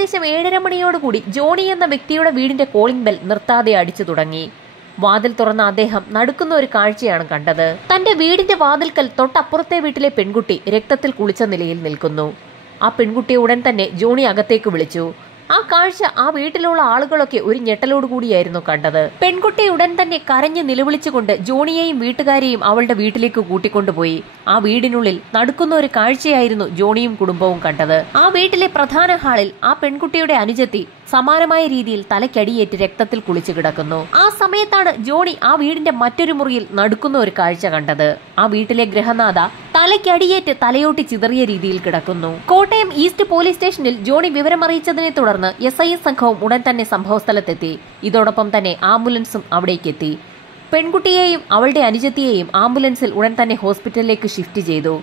ഏകദേശം 7:30 മണിയോടുകൂടി ജോണി എന്ന വ്യക്തിയുടെ വീടിന്റെ കോളിംഗ് ബെൽ നിർത്താതെ അടിച്ചു തുടങ്ങി. വാതിൽ തുറന്ന അദ്ദേഹം നടുക്കുന്ന ഒരു കാഴ്ചയാണ് കണ്ടത്. തന്റെ വീടിന്റെ വാതിൽക്കൽ തൊട്ടപ്പുറത്തെ വീട്ടിലെ പെൺകുട്ടി രക്തത്തിൽ കുളിച്ച നിലയിൽ നിൽക്കുന്നു. ആ പെൺകുട്ടിയെ ഉടൻ തന്നെ ജോണി അകത്തേക്ക് വിളിച്ചു. ആ കാഴ്ച ആ വീട്ടിലുള്ള ആളുകളൊക്കെ ഒരു ഞെട്ടലോടുകൂടിയായിരുന്നു കണ്ടത്. പെൺകുട്ടി ഉടൻ തന്നെ കരഞ്ഞ് നിലവിളിച്ചുകൊണ്ട് ജോണിയെയും വീട്ടുകാരെയും അവളുടെ വീട്ടിലേക്ക് കൂട്ടിക്കൊണ്ടുപോയി. ആ വീടിനുള്ളിൽ നടക്കുന്ന ഒരു കാഴ്ചയായിരുന്നു ജോണിയും കുടുംബവും കണ്ടത്. ആ വീട്ടിലെ പ്രധാന ഹാളിൽ ആ പെൺകുട്ടിയുടെ അനുജത്തി സമാനമായ രീതിയിൽ തലയ്ക്കടിയേറ്റ് രക്തത്തിൽ കുളിച്ചു കിടക്കുന്നു. ആ സമയത്താണ് ജോണി ആ വീടിന്റെ മറ്റൊരു മുറിയിൽ നടക്കുന്ന ഒരു കാഴ്ച കണ്ടത്. ആ വീട്ടിലെ ഗൃഹനാഥ തലയ്ക്കടിയേറ്റ് തലയോട്ടി ചിതറിയ രീതിയിൽ കിടക്കുന്നു. കോട്ടയം ഈസ്റ്റ് പോലീസ് സ്റ്റേഷനിൽ ജോണി വിവരമറിയിച്ചതിനെ തുടർന്ന് SI സംഘവും ഉടൻ തന്നെ സംഭവസ്ഥലത്തെത്തി. ഇതോടൊപ്പം തന്നെ ആംബുലൻസും അവിടേക്കെത്തി. പെൺകുട്ടിയെയും അവളുടെ അനുജത്തിയെയും ആംബുലൻസിൽ ഉടൻ തന്നെ ഹോസ്പിറ്റലിലേക്ക് ഷിഫ്റ്റ് ചെയ്തു.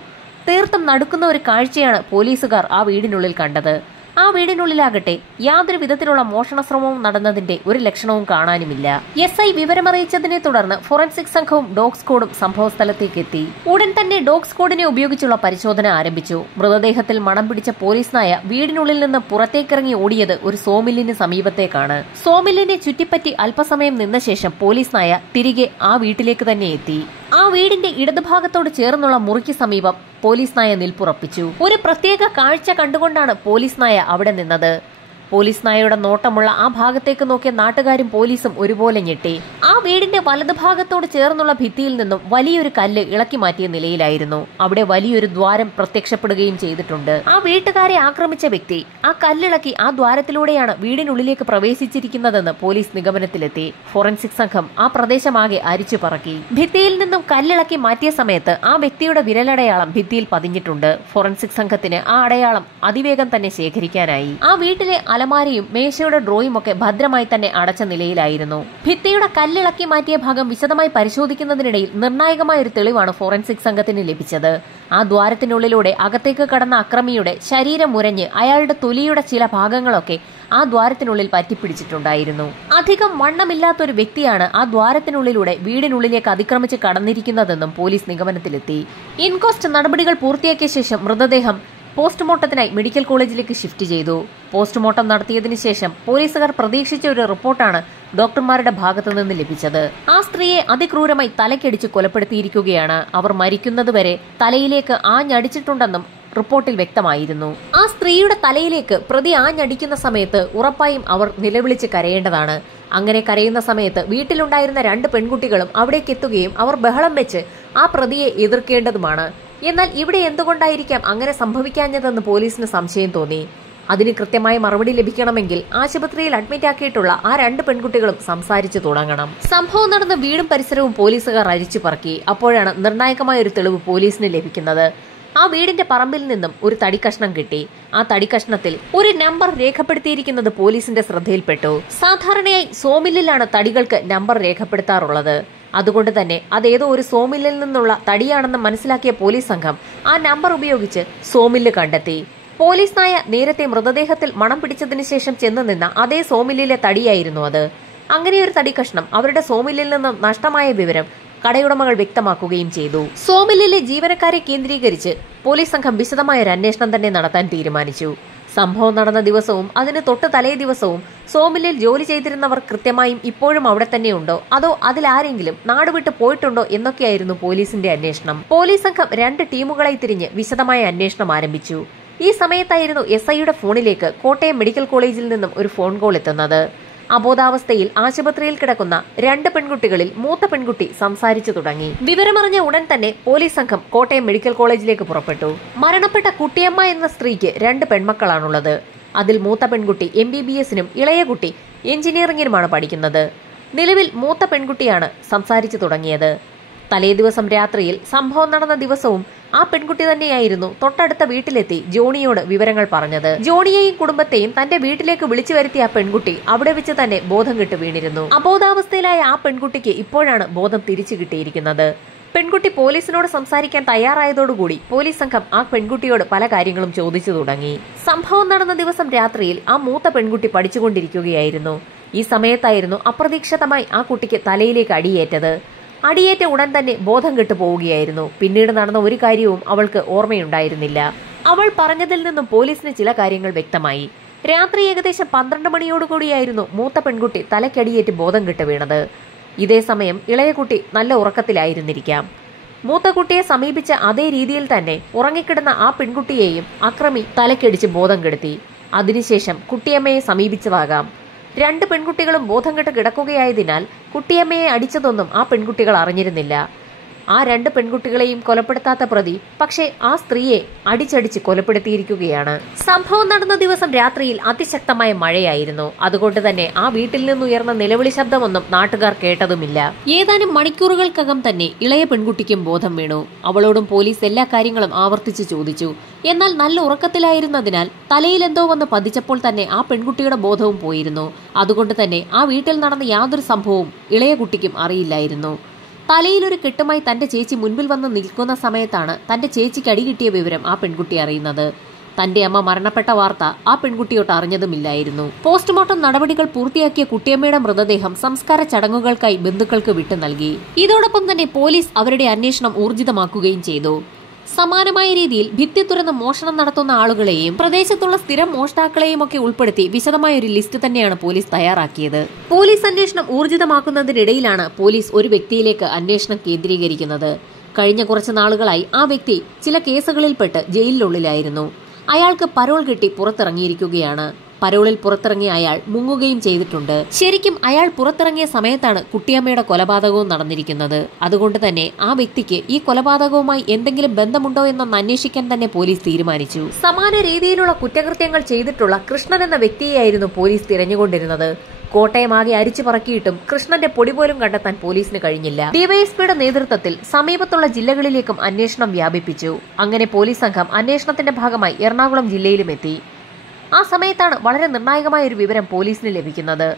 തീർത്തും നടക്കുന്ന ഒരു കാഴ്ചയാണ് പോലീസുകാർ ആ വീടിനുള്ളിൽ കണ്ടത്. ആ വീടിനുള്ളിലാകട്ടെ യാതൊരു വിധത്തിലുള്ള മോഷണ ശ്രമവും നടന്നതിന്റെ ഒരു ലക്ഷണവും കാണാനുമില്ല. SI വിവരമറിയിച്ചതിനെ തുടർന്ന് ഫോറൻസിക് സംഘവും ഡോഗ് സ്ക്വാഡും സംഭവസ്ഥലത്തേക്ക് എത്തി. ഉടൻ തന്നെ ഡോഗ് സ്ക്വാഡിനെ ഉപയോഗിച്ചുള്ള പരിശോധന ആരംഭിച്ചു. മൃതദേഹത്തിൽ മണം പിടിച്ച പോലീസ് നായ വീടിനുള്ളിൽ നിന്ന് പുറത്തേക്കിറങ്ങി ഓടിയത് ഒരു സോമില്ലിന് സമീപത്തേക്കാണ്. സോമില്ലിനെ ചുറ്റിപ്പറ്റി അല്പസമയം നിന്ന ശേഷം പോലീസ് നായ തിരികെ ആ വീട്ടിലേക്ക് തന്നെ എത്തി. ആ വീടിന്റെ ഇടതുഭാഗത്തോട് ചേർന്നുള്ള മുറിക്ക് സമീപം പോലീസ് നായ നിൽപ്പുറപ്പിച്ചു. ഒരു പ്രത്യേക കാഴ്ച കണ്ടുകൊണ്ടാണ് പോലീസ് നായ അവിടെ നിന്നത്. പോലീസ് നായയുടെ നോട്ടമുള്ള ആ ഭാഗത്തേക്ക് നോക്കിയ നാട്ടുകാരും പോലീസും ഒരുപോലെ ഞെട്ടി. ആ വീടിന്റെ വലതുഭാഗത്തോട് ചേർന്നുള്ള ഭിത്തിയിൽ നിന്നും വലിയൊരു കല്ല് ഇളക്കി മാറ്റിയ നിലയിലായിരുന്നു. അവിടെ വലിയൊരു ദ്വാരം പ്രത്യക്ഷപ്പെടുകയും ചെയ്തിട്ടുണ്ട്. ആ വീട്ടുകാരെ ആക്രമിച്ച വ്യക്തി ആ കല്ലിളക്കി ആ ദ്വാരത്തിലൂടെയാണ് വീടിനുള്ളിലേക്ക് പ്രവേശിച്ചിരിക്കുന്നതെന്ന് പോലീസ് നിഗമനത്തിലെത്തി. ഫോറൻസിക് സംഘം ആ പ്രദേശമാകെ അരിച്ചു പറക്കി. ഭിത്തിയിൽ നിന്നും കല്ലിളക്കി മാറ്റിയ സമയത്ത് ആ വ്യക്തിയുടെ വിരലടയാളം ഭിത്തിയിൽ പതിഞ്ഞിട്ടുണ്ട്. ഫോറൻസിക് സംഘത്തിന് ആ അടയാളം അതിവേഗം തന്നെ ശേഖരിക്കാനായി. ആ വീട്ടിലെ അലമാരയും മേശയുടെ ഡ്രോയും ഒക്കെ ഭദ്രമായി തന്നെ അടച്ച നിലയിലായിരുന്നു. ഭിത്തിയുടെ കല്ലിളക്കി മാറ്റിയ ഭാഗം വിശദമായി പരിശോധിക്കുന്നതിനിടയിൽ നിർണായകമായ ഒരു തെളിവാണ് ഫോറൻസിക് സംഘത്തിന് ലഭിച്ചത്. ആ ദ്വാരത്തിനുള്ളിലൂടെ അകത്തേക്ക് കടന്ന അക്രമിയുടെ ശരീരം മുരഞ്ഞ് അയാളുടെ തൊലിയുടെ ചില ഭാഗങ്ങളൊക്കെ ആ ദ്വാരത്തിനുള്ളിൽ പറ്റിപ്പിടിച്ചിട്ടുണ്ടായിരുന്നു. അധികം വണ്ണമില്ലാത്തൊരു വ്യക്തിയാണ് ആ ദ്വാരത്തിനുള്ളിലൂടെ വീടിനുള്ളിലേക്ക് അതിക്രമിച്ച് കടന്നിരിക്കുന്നതെന്നും പോലീസ് നിഗമനത്തിലെത്തി. ഇൻക്വസ്റ്റ് നടപടികൾ പൂർത്തിയാക്കിയ ശേഷം മൃതദേഹം പോസ്റ്റ്മോർട്ടത്തിനായി മെഡിക്കൽ കോളേജിലേക്ക് ഷിഫ്റ്റ് ചെയ്തു. പോസ്റ്റ്മോർട്ടം നടത്തിയതിനു ശേഷം പോലീസുകാർ പ്രതീക്ഷിച്ച ഒരു റിപ്പോർട്ടാണ് ഡോക്ടർമാരുടെ ഭാഗത്തു നിന്ന് ലഭിച്ചത്. ആ സ്ത്രീയെ അതിക്രൂരമായി തലക്കടിച്ച് കൊലപ്പെടുത്തിയിരിക്കുകയാണ്. അവർ മരിക്കുന്നതുവരെ തലയിലേക്ക് ആഞ്ഞടിച്ചിട്ടുണ്ടെന്നും റിപ്പോർട്ടിൽ വ്യക്തമായിരുന്നു. ആ സ്ത്രീയുടെ തലയിലേക്ക് പ്രതി ആഞ്ഞടിക്കുന്ന സമയത്ത് ഉറപ്പായും അവർ നിലവിളിച്ച് കരയേണ്ടതാണ്. അങ്ങനെ കരയുന്ന സമയത്ത് വീട്ടിലുണ്ടായിരുന്ന 2 പെൺകുട്ടികളും അവിടേക്ക് എത്തുകയും അവർ ബഹളം വെച്ച് ആ പ്രതിയെ എതിർക്കേണ്ടതുമാണ്. എന്നാൽ ഇവിടെ എന്തുകൊണ്ടായിരിക്കാം അങ്ങനെ സംഭവിക്കാഞ്ഞതെന്ന് പോലീസിന് സംശയം തോന്നി. അതിന് കൃത്യമായ മറുപടി ലഭിക്കണമെങ്കിൽ ആശുപത്രിയിൽ അഡ്മിറ്റ് ആക്കിയിട്ടുള്ള ആ 2 പെൺകുട്ടികളും സംസാരിച്ചു തുടങ്ങണം. സംഭവം നടന്ന വീടും പരിസരവും പോലീസുകാർ അരിച്ചു പറക്കി. അപ്പോഴാണ് നിർണായകമായ ഒരു തെളിവ് പോലീസിന് ലഭിക്കുന്നത്. ആ വീടിന്റെ പറമ്പിൽ നിന്നും ഒരു തടിക്കഷ്ണം കിട്ടി. ആ തടിക്കഷ്ണത്തിൽ ഒരു നമ്പർ രേഖപ്പെടുത്തിയിരിക്കുന്നത് പോലീസിന്റെ ശ്രദ്ധയിൽപ്പെട്ടു. സാധാരണയായി സോമില്ലിലാണ് തടികൾക്ക് നമ്പർ രേഖപ്പെടുത്താറുള്ളത്. അതുകൊണ്ട് തന്നെ അതേതോ ഒരു സോമില്ലിൽ നിന്നുള്ള തടിയാണെന്ന് മനസ്സിലാക്കിയ പോലീസ് സംഘം ആ നമ്പർ ഉപയോഗിച്ച് സോമില്ല് കണ്ടെത്തി. പോലീസ് നായ നേരത്തെ മൃതദേഹത്തിൽ മണം പിടിച്ചതിനു ശേഷം ചെന്ന് നിന്ന അതേ സോമില്ലിലെ തടിയായിരുന്നു അത്. അങ്ങനെയൊരു തടിക്കഷ്ണം അവരുടെ സോമില്ലിൽ നിന്നും നഷ്ടമായ വിവരം കടയുടമകൾ വ്യക്തമാക്കുകയും ചെയ്തു. സോമില്ലിലെ ജീവനക്കാരെ കേന്ദ്രീകരിച്ച് പോലീസ് സംഘം വിശദമായ ഒരു അന്വേഷണം തന്നെ നടത്താൻ തീരുമാനിച്ചു. സംഭവം നടന്ന ദിവസവും അതിന് തൊട്ട് തലേ ദിവസവും സോമില്ലിൽ ജോലി ചെയ്തിരുന്നവർ കൃത്യമായും ഇപ്പോഴും അവിടെ തന്നെയുണ്ടോ അതോ അതിലാരെങ്കിലും നാടുവിട്ട് പോയിട്ടുണ്ടോ എന്നൊക്കെയായിരുന്നു പോലീസിന്റെ അന്വേഷണം. പോലീസ് സംഘം 2 ടീമുകളായി തിരിഞ്ഞ് വിശദമായ അന്വേഷണം ആരംഭിച്ചു. ഈ സമയത്തായിരുന്നു SIയുടെ ഫോണിലേക്ക് കോട്ടയം മെഡിക്കൽ കോളേജിൽ നിന്നും ഒരു ഫോൺ കോൾ എത്തുന്നത്. അബോധാവസ്ഥയിൽ ആശുപത്രിയിൽ കിടക്കുന്ന 2 പെൺകുട്ടികളിൽ മൂത്ത പെൺകുട്ടി സംസാരിച്ചു തുടങ്ങി. വിവരമറിഞ്ഞ ഉടൻ തന്നെ പോലീസ് സംഘം കോട്ടയം മെഡിക്കൽ കോളേജിലേക്ക് പുറപ്പെട്ടു. മരണപ്പെട്ട കുട്ടിയമ്മ എന്ന സ്ത്രീക്ക് 2 പെൺമക്കളാണുള്ളത്. അതിൽ മൂത്ത പെൺകുട്ടി MBBSനും ഇളയ കുട്ടി എഞ്ചിനീയറിംഗിനുമാണ് പഠിക്കുന്നത്. നിലവിൽ മൂത്ത പെൺകുട്ടിയാണ് സംസാരിച്ചു തുടങ്ങിയത്. തലേ ദിവസം രാത്രിയിൽ സംഭവം നടന്ന ദിവസവും ആ പെൺകുട്ടി തന്നെയായിരുന്നു തൊട്ടടുത്ത വീട്ടിലെത്തി ജോണിയോട് വിവരങ്ങൾ പറഞ്ഞത്. ജോണിയെയും കുടുംബത്തെയും തന്റെ വീട്ടിലേക്ക് വിളിച്ചു വരുത്തിയ ആ പെൺകുട്ടി അവിടെ വെച്ച് തന്നെ ബോധം കെട്ട് വീണിരുന്നു. അബോധാവസ്ഥയിലായ ആ പെൺകുട്ടിക്ക് ഇപ്പോഴാണ് ബോധം തിരിച്ചു കിട്ടിയിരിക്കുന്നത്. പെൺകുട്ടി പോലീസിനോട് സംസാരിക്കാൻ തയ്യാറായതോടുകൂടി പോലീസ് സംഘം ആ പെൺകുട്ടിയോട് പല കാര്യങ്ങളും ചോദിച്ചു തുടങ്ങി. സംഭവം നടന്ന ദിവസം രാത്രിയിൽ ആ മൂത്ത പെൺകുട്ടി പഠിച്ചുകൊണ്ടിരിക്കുകയായിരുന്നു. ഈ സമയത്തായിരുന്നു അപ്രതീക്ഷിതമായി ആ കുട്ടിക്ക് തലയിലേക്ക് അടിയേറ്റത്. അടിയേറ്റ ഉടൻ തന്നെ ബോധം കെട്ടു പോവുകയായിരുന്നു. പിന്നീട് നടന്ന ഒരു കാര്യവും അവൾക്ക് ഓർമ്മയുണ്ടായിരുന്നില്ല. അവൾ പറഞ്ഞതിൽ നിന്നും പോലീസിന് ചില കാര്യങ്ങൾ വ്യക്തമായി. രാത്രി ഏകദേശം 12 മണിയോടുകൂടിയായിരുന്നു മൂത്ത പെൺകുട്ടി തലക്കടിയേറ്റ് ബോധം കെട്ട് വീണത്. ഇതേ സമയം ഇളയ കുട്ടി നല്ല ഉറക്കത്തിലായിരുന്നിരിക്കാം. മൂത്ത കുട്ടിയെ സമീപിച്ച അതേ രീതിയിൽ തന്നെ ഉറങ്ങിക്കിടന്ന ആ പെൺകുട്ടിയെയും അക്രമി തലക്കടിച്ച് ബോധം കെടുത്തി. അതിനുശേഷം കുട്ടിയമ്മയെ സമീപിച്ചതാകാം. 2 പെൺകുട്ടികളും ബോധം കെട്ട് കിടക്കുകയായതിനാൽ കുട്ടിയമ്മയെ അടിച്ചതൊന്നും ആ പെൺകുട്ടികൾ അറിഞ്ഞിരുന്നില്ല. ആ 2 പെൺകുട്ടികളെയും കൊലപ്പെടുത്താത്ത പ്രതി പക്ഷേ ആ സ്ത്രീയെ അടിച്ചടിച്ച് കൊലപ്പെടുത്തിയിരിക്കുകയാണ്. സംഭവം നടന്ന ദിവസം രാത്രിയിൽ അതിശക്തമായ മഴയായിരുന്നു. അതുകൊണ്ട് തന്നെ ആ വീട്ടിൽ നിന്നുയർന്ന നിലവിളി ശബ്ദമൊന്നും നാട്ടുകാർ കേട്ടതുമില്ല. ഏതാനും മണിക്കൂറുകൾക്കകം തന്നെ ഇളയ പെൺകുട്ടിക്കും ബോധം വീണു. അവളോടും പോലീസ് എല്ലാ കാര്യങ്ങളും ആവർത്തിച്ച് ചോദിച്ചു. എന്നാൽ നല്ല ഉറക്കത്തിലായിരുന്നതിനാൽ തലയിൽ എന്തോ വന്ന് പതിച്ചപ്പോൾ തന്നെ ആ പെൺകുട്ടിയുടെ ബോധവും പോയിരുന്നു. അതുകൊണ്ട് തന്നെ ആ വീട്ടിൽ നടന്ന യാതൊരു സംഭവവും ഇളയ കുട്ടിക്കും അറിയില്ലായിരുന്നു. തലയിലൊരു കെട്ടുമായി തന്റെ ചേച്ചി മുൻപിൽ വന്ന് നിൽക്കുന്ന സമയത്താണ് തന്റെ ചേച്ചിക്ക് അടി കിട്ടിയ വിവരം ആ പെൺകുട്ടി അറിയുന്നത്. തന്റെ അമ്മ മരണപ്പെട്ട വാർത്ത ആ പെൺകുട്ടിയോട്ട് അറിഞ്ഞതുമില്ലായിരുന്നു. പോസ്റ്റ്മോർട്ടം നടപടികൾ പൂർത്തിയാക്കിയ കുട്ടിയമ്മയുടെ മൃതദേഹം സംസ്കാര ചടങ്ങുകൾക്കായി ബന്ധുക്കൾക്ക് വിട്ടു നൽകി. ഇതോടൊപ്പം തന്നെ പോലീസ് അവരുടെ അന്വേഷണം ഊർജിതമാക്കുകയും ചെയ്തു. സമാനമായ രീതിയിൽ ഭിത്തി തുറന്ന് മോഷണം നടത്തുന്ന ആളുകളെയും പ്രദേശത്തുള്ള സ്ഥിരം മോഷ്ടാക്കളെയും ഒക്കെ ഉൾപ്പെടുത്തി വിശദമായ ഒരു ലിസ്റ്റ് തന്നെയാണ് പോലീസ് തയ്യാറാക്കിയത്. പോലീസ് അന്വേഷണം ഊർജിതമാക്കുന്നതിനിടയിലാണ് പോലീസ് ഒരു വ്യക്തിയിലേക്ക് അന്വേഷണം കേന്ദ്രീകരിക്കുന്നത്. കഴിഞ്ഞ കുറച്ച് നാളുകളായി ആ വ്യക്തി ചില കേസുകളിൽപ്പെട്ട് ജയിലിനുള്ളിലായിരുന്നു. അയാൾക്ക് പരോൾ കിട്ടി പുറത്തിറങ്ങിയിരിക്കുകയാണ്. പരോളിൽ പുറത്തിറങ്ങിയ അയാൾ മുങ്ങുകയും ചെയ്തിട്ടുണ്ട്. ശരിക്കും അയാൾ പുറത്തിറങ്ങിയ സമയത്താണ് കുട്ടിയമ്മയുടെ കൊലപാതകവും നടന്നിരിക്കുന്നത്. അതുകൊണ്ട് തന്നെ ആ വ്യക്തിക്ക് ഈ കൊലപാതകവുമായി എന്തെങ്കിലും ബന്ധമുണ്ടോ എന്നൊന്ന് അന്വേഷിക്കാൻ തന്നെ പോലീസ് തീരുമാനിച്ചു. സമാന രീതിയിലുള്ള കുറ്റകൃത്യങ്ങൾ ചെയ്തിട്ടുള്ള കൃഷ്ണൻ എന്ന വ്യക്തിയെയായിരുന്നു പോലീസ് തിരഞ്ഞുകൊണ്ടിരുന്നത്. കോട്ടയമാകെ അരിച്ചു പറക്കിയിട്ടും കൃഷ്ണന്റെ പൊടി പോലും കണ്ടെത്താൻ പോലീസിന് കഴിഞ്ഞില്ല. ഡിവൈഎസ്പിയുടെ നേതൃത്വത്തിൽ സമീപത്തുള്ള ജില്ലകളിലേക്കും അന്വേഷണം വ്യാപിപ്പിച്ചു. അങ്ങനെ പോലീസ് സംഘം അന്വേഷണത്തിന്റെ ഭാഗമായി എറണാകുളം ജില്ലയിലും എത്തി. ആ സമയത്താണ് വളരെ നിർണായകമായ ഒരു വിവരം പോലീസിന് ലഭിക്കുന്നത്.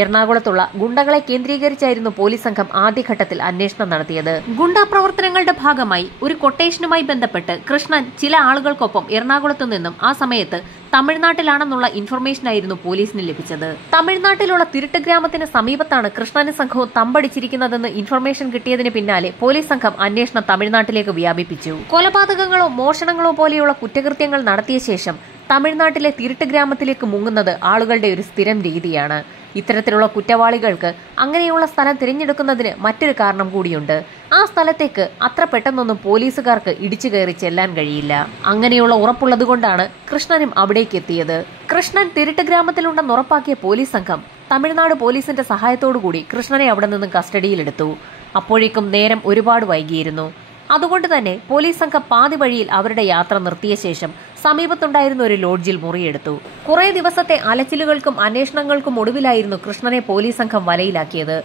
എറണാകുളത്തുള്ള ഗുണ്ടകളെ കേന്ദ്രീകരിച്ചായിരുന്നു പോലീസ് സംഘം ആദ്യഘട്ടത്തിൽ അന്വേഷണം നടത്തിയത്. ഗുണ്ടാ പ്രവർത്തനങ്ങളുടെ ഭാഗമായി ഒരു കൊട്ടേഷനുമായി ബന്ധപ്പെട്ട് കൃഷ്ണൻ ചില ആളുകൾക്കൊപ്പം എറണാകുളത്തു നിന്നും ആ സമയത്ത് തമിഴ്നാട്ടിലാണെന്നുള്ള ഇൻഫർമേഷനായിരുന്നു പോലീസിന് ലഭിച്ചത്. തമിഴ്നാട്ടിലുള്ള തിരുട്ട് ഗ്രാമത്തിന് സമീപത്താണ് കൃഷ്ണനും സംഘവും തമ്പടിച്ചിരിക്കുന്നതെന്ന് ഇൻഫർമേഷൻ കിട്ടിയതിന് പിന്നാലെ പോലീസ് സംഘം അന്വേഷണം തമിഴ്നാട്ടിലേക്ക് വ്യാപിപ്പിച്ചു. കൊലപാതകങ്ങളോ മോഷണങ്ങളോ പോലെയുള്ള കുറ്റകൃത്യങ്ങൾ നടത്തിയ ശേഷം തമിഴ്നാട്ടിലെ തിരുട്ട് ഗ്രാമത്തിലേക്ക് മുങ്ങുന്നത് ആളുകളുടെ ഒരു സ്ഥിരം രീതിയാണ്. ഇത്തരത്തിലുള്ള കുറ്റവാളികൾക്ക് അങ്ങനെയുള്ള സ്ഥലം തിരഞ്ഞെടുക്കുന്നതിന് മറ്റൊരു കാരണം കൂടിയുണ്ട്. ആ സ്ഥലത്തേക്ക് അത്ര പെട്ടെന്നൊന്നും പോലീസുകാർക്ക് ഇടിച്ചു കയറി ചെല്ലാൻ കഴിയില്ല. അങ്ങനെയുള്ള ഉറപ്പുള്ളതുകൊണ്ടാണ് കൃഷ്ണനും അവിടേക്ക് എത്തിയത്. കൃഷ്ണൻ തിരുട്ട് ഗ്രാമത്തിലുണ്ടെന്ന് ഉറപ്പാക്കിയ പോലീസ് സംഘം തമിഴ്നാട് പോലീസിന്റെ സഹായത്തോടുകൂടി കൃഷ്ണനെ അവിടെ നിന്നും കസ്റ്റഡിയിലെടുത്തു. അപ്പോഴേക്കും നേരം ഒരുപാട് വൈകിയിരുന്നു. അതുകൊണ്ട് തന്നെ പോലീസ് സംഘം പാതി വഴിയിൽ അവരുടെ യാത്ര നിർത്തിയ ശേഷം സമീപത്തുണ്ടായിരുന്ന ഒരു ലോഡ്ജിൽ മുറിയെടുത്തു. കുറെ ദിവസത്തെ അലച്ചിലുകൾക്കും അന്വേഷണങ്ങൾക്കും ഒടുവിലായിരുന്നു കൃഷ്ണനെ പോലീസ് സംഘം വലയിലാക്കിയത്.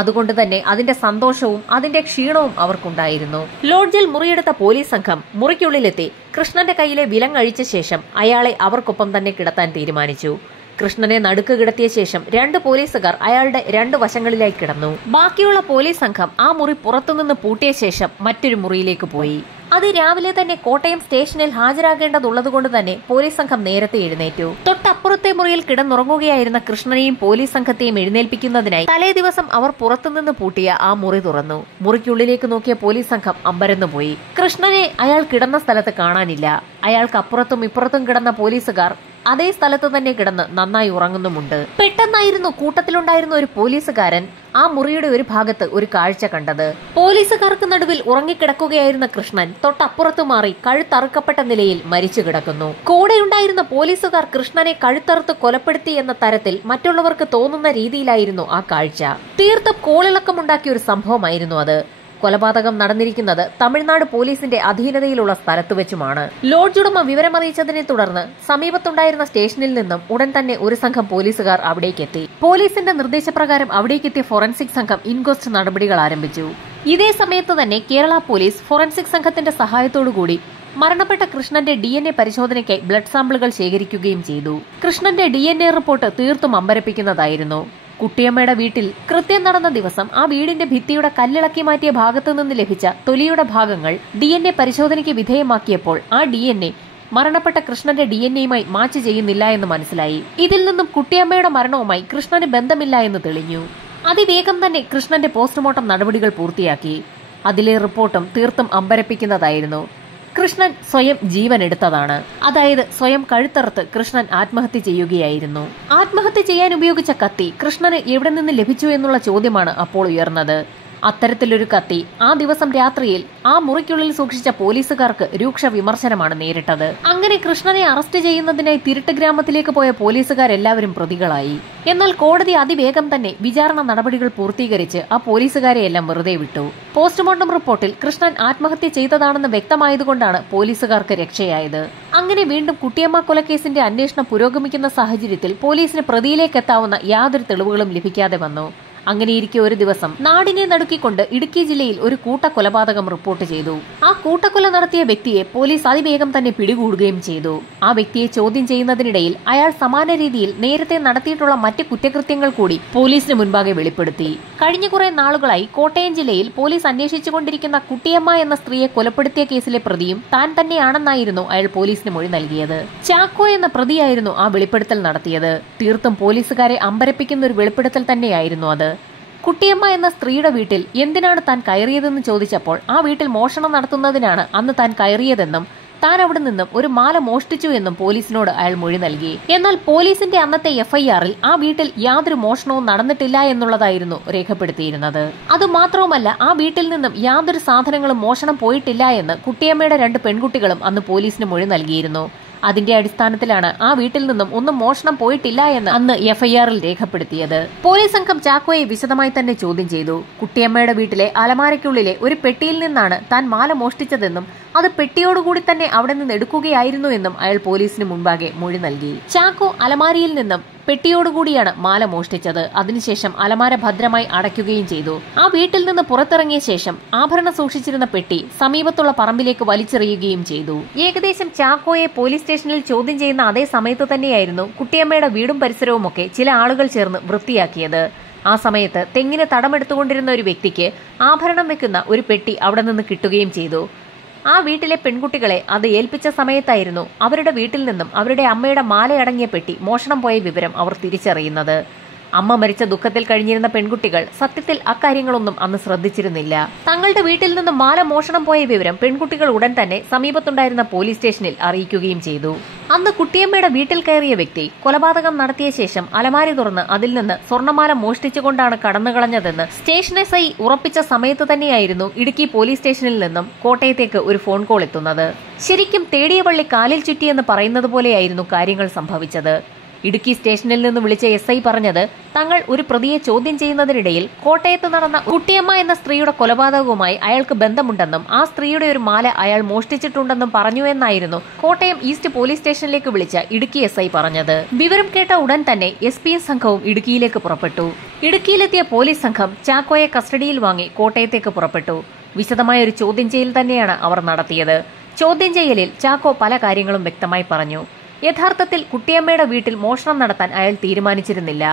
അതുകൊണ്ട് തന്നെ അതിന്റെ സന്തോഷവും അതിന്റെ ക്ഷീണവും അവർക്കുണ്ടായിരുന്നു. ലോഡ്ജിൽ മുറിയെടുത്ത പോലീസ് സംഘം മുറിക്കുള്ളിലെത്തി കൃഷ്ണന്റെ കയ്യിലെ വിലങ്ങഴിച്ച ശേഷം അയാളെ അവർക്കൊപ്പം തന്നെ കിടത്താൻ തീരുമാനിച്ചു. കൃഷ്ണനെ നടുക്ക് കിടത്തിയ ശേഷം 2 പോലീസുകാർ അയാളുടെ 2 വശങ്ങളിലായി കിടന്നു. ബാക്കിയുള്ള പോലീസ് സംഘം ആ മുറി പുറത്തുനിന്ന് പൂട്ടിയ ശേഷം മറ്റൊരു മുറിയിലേക്ക് പോയി. അത് രാവിലെ തന്നെ കോട്ടയം സ്റ്റേഷനിൽ ഹാജരാകേണ്ടതുള്ളതുകൊണ്ട് തന്നെ പോലീസ് സംഘം നേരത്തെ എഴുന്നേറ്റു. തൊട്ടപ്പുറത്തെ മുറിയിൽ കിടന്നുറങ്ങുകയായിരുന്ന കൃഷ്ണനെയും പോലീസ് സംഘത്തെയും എഴുന്നേൽപ്പിക്കുന്നതിനായി തലേ ദിവസം അവർ പുറത്തുനിന്ന് പൂട്ടിയ ആ മുറി തുറന്നു. മുറിക്കുള്ളിലേക്ക് നോക്കിയ പോലീസ് സംഘം അമ്പരന്നുപോയി. കൃഷ്ണനെ അയാൾ കിടന്ന സ്ഥലത്ത് കാണാനില്ല. അയാൾക്ക് അപ്പുറത്തും ഇപ്പുറത്തും കിടന്ന പോലീസുകാർ അതേ സ്ഥലത്ത് തന്നെ കിടന്ന് നന്നായി ഉറങ്ങുന്നുമുണ്ട്. പെട്ടെന്നായിരുന്നു കൂട്ടത്തിലുണ്ടായിരുന്ന ഒരു പോലീസുകാരൻ ആ മുറിയുടെ ഒരു ഭാഗത്ത് ഒരു കാഴ്ച കണ്ടത്. പോലീസുകാർക്ക് നടുവിൽ ഉറങ്ങിക്കിടക്കുകയായിരുന്ന കൃഷ്ണൻ തൊട്ടപ്പുറത്തു മാറി കഴുത്തറുക്കപ്പെട്ട നിലയിൽ മരിച്ചു കിടക്കുന്നു. കൂടെയുണ്ടായിരുന്ന പോലീസുകാർ കൃഷ്ണനെ കഴുത്തറുത്ത് കൊലപ്പെടുത്തി എന്ന തരത്തിൽ മറ്റുള്ളവർക്ക് തോന്നുന്ന രീതിയിലായിരുന്നു ആ കാഴ്ച. തീർത്തും കോളിളക്കമുണ്ടാക്കിയ ഒരു സംഭവമായിരുന്നു അത്. കൊലപാതകം നടന്നിരിക്കുന്നത് തമിഴ്നാട് പോലീസിന്റെ അധീനതയിലുള്ള സ്ഥലത്ത് വെച്ചുമാണ്. ലോഡ്ജ് ഉടമ വിവരമറിയിച്ചതിനെ തുടർന്ന് സമീപത്തുണ്ടായിരുന്ന സ്റ്റേഷനിൽ നിന്നും ഉടൻ തന്നെ ഒരു സംഘം പോലീസുകാർ അവിടേക്കെത്തി. പോലീസിന്റെ നിർദ്ദേശപ്രകാരം അവിടേക്കെത്തിയ ഫോറൻസിക് സംഘം ഇൻക്വസ്റ്റ് നടപടികൾ ആരംഭിച്ചു. ഇതേ സമയത്ത് തന്നെ കേരള പോലീസ് ഫോറൻസിക് സംഘത്തിന്റെ സഹായത്തോടുകൂടി മരണപ്പെട്ട കൃഷ്ണന്റെ DNA പരിശോധനയ്ക്കായി ബ്ലഡ് സാമ്പിളുകൾ ശേഖരിക്കുകയും ചെയ്തു. കൃഷ്ണന്റെ DNA റിപ്പോർട്ട് തീർത്തും അമ്പരപ്പിക്കുന്നതായിരുന്നു. കുട്ടിയമ്മയുടെ വീട്ടിൽ കൃത്യം നടന്ന ദിവസം ആ വീടിന്റെ ഭിത്തിയുടെ കല്ലിളക്കി മാറ്റിയ ഭാഗത്തു നിന്ന് ലഭിച്ച തൊലിയുടെ ഭാഗങ്ങൾ DNA പരിശോധനയ്ക്ക് വിധേയമാക്കിയപ്പോൾ ആ DNA മരണപ്പെട്ട കൃഷ്ണന്റെ DNA-യുമായി മാച്ച് ചെയ്യുന്നില്ല എന്ന് മനസ്സിലായി. ഇതിൽ നിന്നും കുട്ടിയമ്മയുടെ മരണവുമായി കൃഷ്ണന് ബന്ധമില്ല എന്ന് തെളിഞ്ഞു. അതിവേഗം തന്നെ കൃഷ്ണന്റെ പോസ്റ്റ്മോർട്ടം നടപടികൾ പൂർത്തിയാക്കി. അതിലെ റിപ്പോർട്ടും തീർത്തും അമ്പരപ്പിക്കുന്നതായിരുന്നു. കൃഷ്ണൻ സ്വയം ജീവൻ എടുത്തതാണ്. അതായത് സ്വയം കഴുത്തറുത്ത് കൃഷ്ണൻ ആത്മഹത്യ ചെയ്യുകയായിരുന്നു. ആത്മഹത്യ ചെയ്യാൻ ഉപയോഗിച്ച കത്തി കൃഷ്ണന് എവിടെ നിന്ന് ലഭിച്ചു എന്നുള്ള ചോദ്യമാണ് അപ്പോൾ ഉയർന്നത്. അത്തരത്തിലൊരു കത്തി ആ ദിവസം രാത്രിയിൽ ആ മുറിക്കുള്ളിൽ സൂക്ഷിച്ച പോലീസുകാർക്ക് രൂക്ഷ വിമർശനമാണ് നേരിട്ടത്. അങ്ങനെ കൃഷ്ണനെ അറസ്റ്റ് ചെയ്യുന്നതിനായി തിരുട്ട് ഗ്രാമത്തിലേക്ക് പോയ പോലീസുകാരെല്ലാവരും പ്രതികളായി. എന്നാൽ കോടതി അതിവേഗം തന്നെ വിചാരണ നടപടികൾ പൂർത്തീകരിച്ച് ആ പോലീസുകാരെയെല്ലാം വെറുതെ വിട്ടു. പോസ്റ്റ്മോർട്ടം റിപ്പോർട്ടിൽ കൃഷ്ണൻ ആത്മഹത്യ ചെയ്തതാണെന്ന് വ്യക്തമായതുകൊണ്ടാണ് പോലീസുകാർക്ക് രക്ഷയായത്. അങ്ങനെ വീണ്ടും കുട്ടിയമ്മ കൊലക്കേസിന്റെ അന്വേഷണം പുരോഗമിക്കുന്ന സാഹചര്യത്തിൽ പോലീസിന് പ്രതിയിലേക്ക് എത്താവുന്ന യാതൊരു തെളിവുകളും ലഭിക്കാതെ വന്നു. അങ്ങനെയിരിക്കെ ഒരു ദിവസം നാടിനെ നടുക്കിക്കൊണ്ട് ഇടുക്കി ജില്ലയിൽ ഒരു കൂട്ടക്കൊലപാതകം റിപ്പോർട്ട് ചെയ്തു. ആ കൂട്ടക്കൊല നടത്തിയ വ്യക്തിയെ പോലീസ് അതിവേഗം തന്നെ പിടികൂടുകയും ചെയ്തു. ആ വ്യക്തിയെ ചോദ്യം ചെയ്യുന്നതിനിടയിൽ അയാൾ സമാന രീതിയിൽ നേരത്തെ നടത്തിയിട്ടുള്ള മറ്റ് കുറ്റകൃത്യങ്ങൾ കൂടി പോലീസിന് മുൻപാകെ വെളിപ്പെടുത്തി. കഴിഞ്ഞ കുറെ നാളുകളായി കോട്ടയം ജില്ലയിൽ പോലീസ് അന്വേഷിച്ചുകൊണ്ടിരിക്കുന്ന കുട്ടിയമ്മ എന്ന സ്ത്രീയെ കൊലപ്പെടുത്തിയ കേസിലെ പ്രതിയും താൻ തന്നെയാണെന്നായിരുന്നു അയാൾ പോലീസിന് മൊഴി നൽകിയത്. ചാക്കോ എന്ന പ്രതിയായിരുന്നു ആ വെളിപ്പെടുത്തൽ നടത്തിയത്. തീർത്തും പോലീസുകാരെ അമ്പരപ്പിക്കുന്ന ഒരു വെളിപ്പെടുത്തൽ തന്നെയായിരുന്നു അത്. കുട്ടിയമ്മ എന്ന സ്ത്രീയുടെ വീട്ടിൽ എന്തിനാണ് താൻ കയറിയതെന്ന് ചോദിച്ചപ്പോൾ ആ വീട്ടിൽ മോഷണം നടത്തുന്നതിനാണ് അന്ന് താൻ കയറിയതെന്നും താൻ അവിടെ നിന്നും ഒരു മാല മോഷ്ടിച്ചു എന്നും പോലീസിനോട് അയാൾ മൊഴി നൽകി. എന്നാൽ പോലീസിന്റെ അന്നത്തെ FIRൽ ആ വീട്ടിൽ യാതൊരു മോഷണവും നടന്നിട്ടില്ല എന്നുള്ളതായിരുന്നു രേഖപ്പെടുത്തിയിരുന്നത്. അതുമാത്രവുമല്ല, ആ വീട്ടിൽ നിന്നും യാതൊരു സാധനങ്ങളും മോഷണം പോയിട്ടില്ല എന്ന് കുട്ടിയമ്മയുടെ 2 പെൺകുട്ടികളും അന്ന് പോലീസിന് മൊഴി നൽകിയിരുന്നു. അതിന്റെ അടിസ്ഥാനത്തിലാണ് ആ വീട്ടിൽ നിന്നും ഒന്നും മോഷണം പോയിട്ടില്ല എന്ന് അന്ന് FIRൽ രേഖപ്പെടുത്തിയത്. പോലീസ് സംഘം ചാക്കോയെ വിശദമായി തന്നെ ചോദ്യം ചെയ്തു. കുട്ടിയമ്മയുടെ വീട്ടിലെ അലമാരയ്ക്കുള്ളിലെ ഒരു പെട്ടിയിൽ നിന്നാണ് താൻ മാല മോഷ്ടിച്ചതെന്നും അത് പെട്ടിയോടുകൂടി തന്നെ അവിടെ നിന്ന് എടുക്കുകയായിരുന്നു എന്നും അയാൾ പോലീസിന് മുൻപാകെ മൊഴി നൽകി. ചാക്കോ അലമാരിയിൽ നിന്നും പെട്ടിയോടുകൂടിയാണ് മാല മോഷ്ടിച്ചത്. അതിനുശേഷം അലമാര ഭദ്രമായി അടയ്ക്കുകയും ചെയ്തു. ആ വീട്ടിൽ നിന്ന് പുറത്തിറങ്ങിയ ശേഷം ആഭരണം സൂക്ഷിച്ചിരുന്ന പെട്ടി സമീപത്തുള്ള പറമ്പിലേക്ക് വലിച്ചെറിയുകയും ചെയ്തു. ഏകദേശം ചാക്കോയെ പോലീസ് സ്റ്റേഷനിൽ ചോദ്യം ചെയ്യുന്ന അതേ സമയത്ത് തന്നെയായിരുന്നു കുട്ടിയമ്മയുടെ വീടും പരിസരവുമൊക്കെ ചില ആളുകൾ ചേർന്ന് വൃത്തിയാക്കിയത്. ആ സമയത്ത് തെങ്ങിന് തടമെടുത്തുകൊണ്ടിരുന്ന ഒരു വ്യക്തിക്ക് ആഭരണം വെക്കുന്ന ഒരു പെട്ടി അവിടെ നിന്ന് കിട്ടുകയും ചെയ്തു. ആ വീട്ടിലെ പെൺകുട്ടികളെ അത് ഏൽപ്പിച്ച സമയത്തായിരുന്നു അവരുടെ വീട്ടിൽ നിന്നും അവരുടെ അമ്മയുടെ മാലയടങ്ങിയ പെട്ടി മോഷണം പോയ വിവരം അവർ തിരിച്ചറിയുന്നത്. അമ്മ മരിച്ച ദുഃഖത്തിൽ കഴിഞ്ഞിരുന്ന പെൺകുട്ടികൾ സത്യത്തിൽ അക്കാര്യങ്ങളൊന്നും അന്ന് ശ്രദ്ധിച്ചിരുന്നില്ല. തങ്ങളുടെ വീട്ടിൽ നിന്നും മാല മോഷണം പോയ വിവരം പെൺകുട്ടികൾ ഉടൻ തന്നെ സമീപത്തുണ്ടായിരുന്ന പോലീസ് സ്റ്റേഷനിൽ അറിയിക്കുകയും ചെയ്തു. അന്ന് കുട്ടിയമ്മയുടെ വീട്ടിൽ കയറിയ വ്യക്തി കൊലപാതകം നടത്തിയ ശേഷം അലമാരി തുറന്ന് അതിൽ നിന്ന് സ്വർണ്ണമാല മോഷ്ടിച്ചുകൊണ്ടാണ് കടന്നുകളഞ്ഞതെന്ന് സ്റ്റേഷൻ SI ഉറപ്പിച്ച സമയത്ത് തന്നെയായിരുന്നു ഇടുക്കി പോലീസ് സ്റ്റേഷനിൽ നിന്നും കോട്ടയത്തേക്ക് ഒരു ഫോൺ കോൾ എത്തുന്നത്. ശരിക്കും തേടിയ വള്ളി കാലിൽ ചുറ്റിയെന്ന് പറയുന്നത് പോലെയായിരുന്നു കാര്യങ്ങൾ സംഭവിച്ചത്. ഇടുക്കി സ്റ്റേഷനിൽ നിന്ന് വിളിച്ച SI പറഞ്ഞത് തങ്ങൾ ഒരു പ്രതിയെ ചോദ്യം ചെയ്യുന്നതിനിടയിൽ കോട്ടയത്ത് നടന്ന കുട്ടിയമ്മ എന്ന സ്ത്രീയുടെ കൊലപാതകവുമായി അയാൾക്ക് ബന്ധമുണ്ടെന്നും ആ സ്ത്രീയുടെ ഒരു മാല അയാൾ മോഷ്ടിച്ചിട്ടുണ്ടെന്നും പറഞ്ഞു എന്നായിരുന്നു കോട്ടയം ഈസ്റ്റ് പോലീസ് സ്റ്റേഷനിലേക്ക് വിളിച്ച ഇടുക്കി SI പറഞ്ഞത്. വിവരം കേട്ട ഉടൻ തന്നെ SP സംഘവും ഇടുക്കിയിലേക്ക് പുറപ്പെട്ടു. ഇടുക്കിയിലെത്തിയ പോലീസ് സംഘം ചാക്കോയെ കസ്റ്റഡിയിൽ വാങ്ങി കോട്ടയത്തേക്ക് പുറപ്പെട്ടു. വിശദമായ ഒരു ചോദ്യം ചെയ്യൽ തന്നെയാണ് അവർ നടത്തിയത്. ചോദ്യം ചെയ്യലിൽ ചാക്കോ പല കാര്യങ്ങളും വ്യക്തമായി പറഞ്ഞു. യഥാർത്ഥത്തിൽ കുട്ടിയമ്മയുടെ വീട്ടിൽ മോഷണം നടത്താൻ അയാൾ തീരുമാനിച്ചിരുന്നില്ല.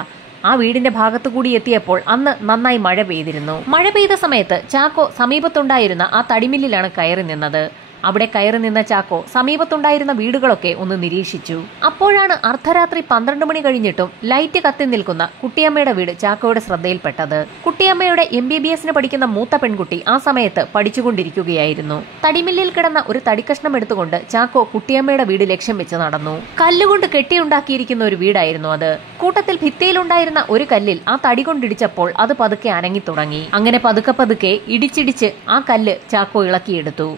ആ വീടിന്റെ ഭാഗത്തുകൂടി എത്തിയപ്പോൾ അന്ന് നന്നായി മഴ പെയ്തിരുന്നു. മഴ പെയ്ത സമയത്ത് ചാക്കോ സമീപത്തുണ്ടായിരുന്ന ആ തടിമില്ലിലാണ് കയറി നിന്നത്. അവിടെ കയറി നിന്ന ചാക്കോ സമീപത്തുണ്ടായിരുന്ന വീടുകളൊക്കെ ഒന്ന് നിരീക്ഷിച്ചു. അപ്പോഴാണ് അർദ്ധരാത്രി 12 മണി കഴിഞ്ഞിട്ടും ലൈറ്റ് കത്തി നിൽക്കുന്ന കുട്ടിയമ്മയുടെ വീട് ചാക്കോയുടെ ശ്രദ്ധയിൽപ്പെട്ടത്. കുട്ടിയമ്മയുടെ MBBSന് പഠിക്കുന്ന മൂത്ത പെൺകുട്ടി ആ സമയത്ത് പഠിച്ചുകൊണ്ടിരിക്കുകയായിരുന്നു. തടിമില്ലിൽ കിടന്ന ഒരു തടിക്കഷ്ണം എടുത്തുകൊണ്ട് ചാക്കോ കുട്ടിയമ്മയുടെ വീട് ലക്ഷ്യം വെച്ച് നടന്നു. കല്ലുകൊണ്ട് കെട്ടിയുണ്ടാക്കിയിരിക്കുന്ന ഒരു വീടായിരുന്നു അത്. കൂട്ടത്തിൽ ഭിത്തിയിലുണ്ടായിരുന്ന ഒരു കല്ലിൽ ആ തടി കൊണ്ടിടിച്ചപ്പോൾ അത് പതുക്കെ അനങ്ങി തുടങ്ങി. അങ്ങനെ പതുക്കെ പതുക്കെ ഇടിച്ചിടിച്ച് ആ കല്ല് ചാക്കോ ഇളക്കിയെടുത്തു.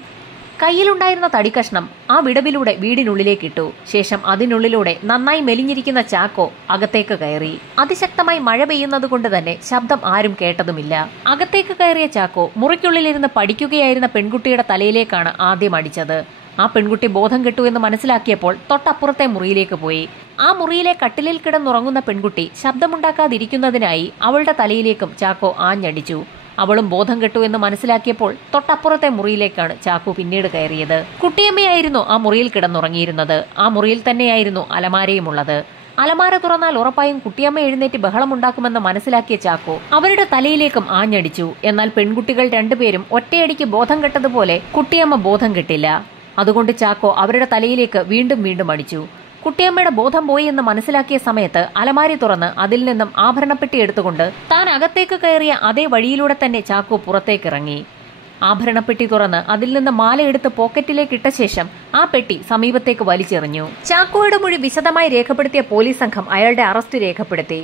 കയ്യിലുണ്ടായിരുന്ന തടിക്കഷ്ണം ആ വിടവിലൂടെ വീടിനുള്ളിലേക്കിട്ടു. ശേഷം അതിനുള്ളിലൂടെ നന്നായി മെലിഞ്ഞിരിക്കുന്ന ചാക്കോ അകത്തേക്ക് കയറി. അതിശക്തമായി മഴ പെയ്യുന്നത് കൊണ്ട് തന്നെ ശബ്ദം ആരും കേട്ടതുമില്ല. അകത്തേക്ക് കയറിയ ചാക്കോ മുറിക്കുള്ളിലിരുന്ന് പഠിക്കുകയായിരുന്ന പെൺകുട്ടിയുടെ തലയിലേക്കാണ് ആദ്യം അടിച്ചത്. ആ പെൺകുട്ടി ബോധം കെട്ടു എന്ന് മനസ്സിലാക്കിയപ്പോൾ തൊട്ടപ്പുറത്തെ മുറിയിലേക്ക് പോയി. ആ മുറിയിലെ കട്ടിലിൽ കിടന്നുറങ്ങുന്ന പെൺകുട്ടി ശബ്ദമുണ്ടാക്കാതിരിക്കുന്നതിനായി അവളുടെ തലയിലേക്കും ചാക്കോ ആഞ്ഞടിച്ചു. അവളും ബോധം കെട്ടു എന്ന് മനസ്സിലാക്കിയപ്പോൾ തൊട്ടപ്പുറത്തെ മുറിയിലേക്കാണ് ചാക്കോ പിന്നീട് കയറിയത്. കുട്ടിയമ്മയായിരുന്നു ആ മുറിയിൽ കിടന്നുറങ്ങിയിരുന്നത്. ആ മുറിയിൽ തന്നെയായിരുന്നു അലമാരയുമുള്ളത്. അലമാര തുറന്നാൽ ഉറപ്പായും കുട്ടിയമ്മ എഴുന്നേറ്റ് ബഹളമുണ്ടാക്കുമെന്ന് മനസ്സിലാക്കിയ ചാക്കോ അവരുടെ തലയിലേക്കും ആഞ്ഞടിച്ചു. എന്നാൽ പെൺകുട്ടികൾ 2 പേരും ഒറ്റയടിക്ക് ബോധം കെട്ടതുപോലെ കുട്ടിയമ്മ ബോധം കെട്ടില്ല. അതുകൊണ്ട് ചാക്കോ അവരുടെ തലയിലേക്ക് വീണ്ടും വീണ്ടും അടിച്ചു. കുട്ടിയമ്മയുടെ ബോധം പോയി എന്ന് മനസ്സിലാക്കിയ സമയത്ത് അലമാരി തുറന്ന് അതിൽ നിന്നും ആഭരണപ്പെട്ടി എടുത്തുകൊണ്ട് താൻ അകത്തേക്ക് കയറിയ അതേ വഴിയിലൂടെ തന്നെ ചാക്കോ പുറത്തേക്കിറങ്ങി. ആഭരണപ്പെട്ടി തുറന്ന് അതിൽ നിന്ന് മാലയെടുത്ത് പോക്കറ്റിലേക്ക് ഇട്ട ശേഷം ആ പെട്ടി സമീപത്തേക്ക് വലിച്ചെറിഞ്ഞു. ചാക്കോയുടെ മൊഴി വിശദമായി രേഖപ്പെടുത്തിയ പോലീസ് സംഘം അയാളുടെ അറസ്റ്റ് രേഖപ്പെടുത്തി.